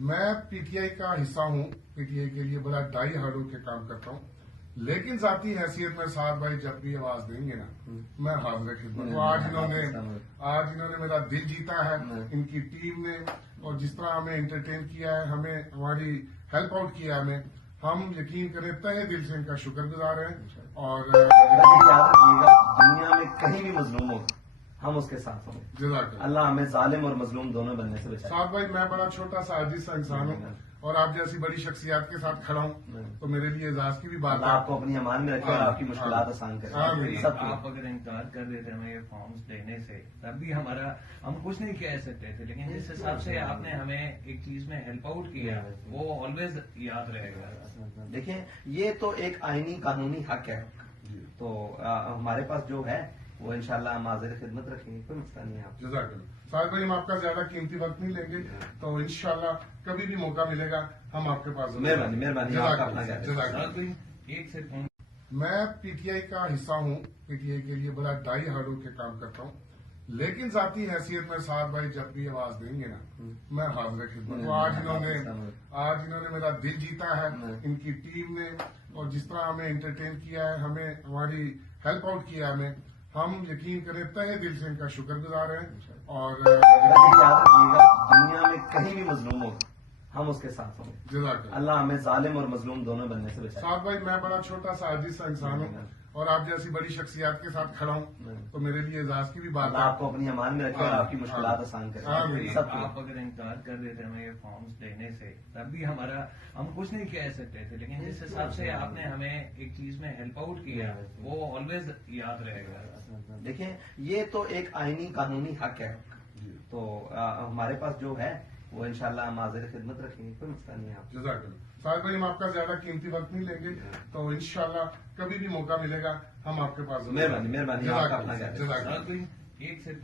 میں P T I کا حصہ ہوں. پی ٹی آئی کے لیے بڑا ڈائی ہارڈ ہو کے کام کرتا ہوں، لیکن ذاتی حیثیت میں سعد بھائی جب بھی آواز دیں گے نا میں حاضر خدمت ہوں. آج انہوں نے میرا دل جیتا ہے، ان کی ٹیم نے، اور جس طرح ہمیں انٹرٹین کیا ہے، ہمیں ہماری ہیلپ آؤٹ کیا ہے، ہم یقین کریں تہہ دل سے ان کا شکر گزار ہیں. اور یاد رکھیے گا دنیا میں کہیں بھی مظلوم ہو ہم اس کے ساتھ ہوں. جزاک اللہ. اللہ ہمیں ظالم اور مظلوم دونوں بننے سے بچائے. سعد بھائی میں بڑا چھوٹا سا عاجز سا انسان ہوں، اور آپ جیسی بڑی شخصیات کے ساتھ کھڑا ہوں تو میرے لیے اعزاز کی بھی بات اللہ ہے. آپ کو اپنی امان میں رکھے اور آپ کی مشکلات آسان کرے. سب آپ اگر انکار کر دیتے ہمیں یہ فارمز دینے سے تب بھی ہم کچھ نہیں کہہ سکتے تھے، لیکن جس حساب سے آپ نے ہمیں ایک چیز میں ہیلپ آؤٹ کیا وہ آلویز یاد رہے گا. دیکھیں یہ تو ایک آئینی قانونی حق ہے، تو ہمارے پاس جو ہے وہ انشاءاللہ ہم حاضر خدمت رکھیں گے، کوئی مسئلہ نہیں ہے. آپ جزاک اللہ. سعد بھائی ہم آپ کا زیادہ قیمتی وقت نہیں لیں گے، تو انشاءاللہ کبھی بھی موقع ملے گا ہم آپ کے پاس. مہربانی. جزاک اللہ. جزاک اللہ. ایک سے میں پی ٹی آئی کا حصہ ہوں. پی ٹی آئی کے لیے بڑا ڈائی ہارڈ ہو کے کام کرتا ہوں، لیکن ذاتی حیثیت میں سعد بھائی جب بھی آواز دیں گے نا میں حاضر خدمت ہوں. آج انہوں نے میرا دل جیتا ہے، ان کی ٹیم نے، اور جس طرح ہمیں انٹرٹین کیا ہے، ہمیں ہماری ہیلپ آؤٹ کیا ہے، ہم یقین کریں تہہ دل سے ان کا شکر گزار ہیں. اور یاد رکھیے گا دنیا میں کہیں بھی مظلوم ہو ہم اس کے ساتھ ہوں. جزاک اللہ. اللہ ہمیں ظالم اور مظلوم دونوں بننے سے بچائے. سعد بھائی میں بڑا چھوٹا سا عاجز سا انسان ہوں، اور آپ جیسی بڑی شخصیات کے ساتھ کھڑا ہوں تو میرے لیے اعزاز کی بھی بات اللہ ہے. آپ کو اپنی امان میں رکھے اور آپ کی مشکلات آسان کرے. سب آپ اگر انکار کر دیتے ہمیں یہ فارمز دینے سے تب بھی ہم کچھ نہیں کہہ سکتے تھے، لیکن جس حساب سے آپ نے ہمیں ایک چیز میں ہیلپ آؤٹ کیا وہ آلویز یاد رہے گا. دیکھیں یہ تو ایک آئینی قانونی حق ہے، تو ہمارے پاس جو ہے وہ انشاءاللہ ہم حاضر خدمت رکھیں گے، کوئی مسئلہ نہیں ہے. آپ جزاک اللہ. سعد بھائی ہم آپ کا زیادہ قیمتی وقت نہیں لیں گے، تو انشاءاللہ کبھی بھی موقع ملے گا ہم آپ کے پاس. مہربانی. جزاک اللہ. ایک سے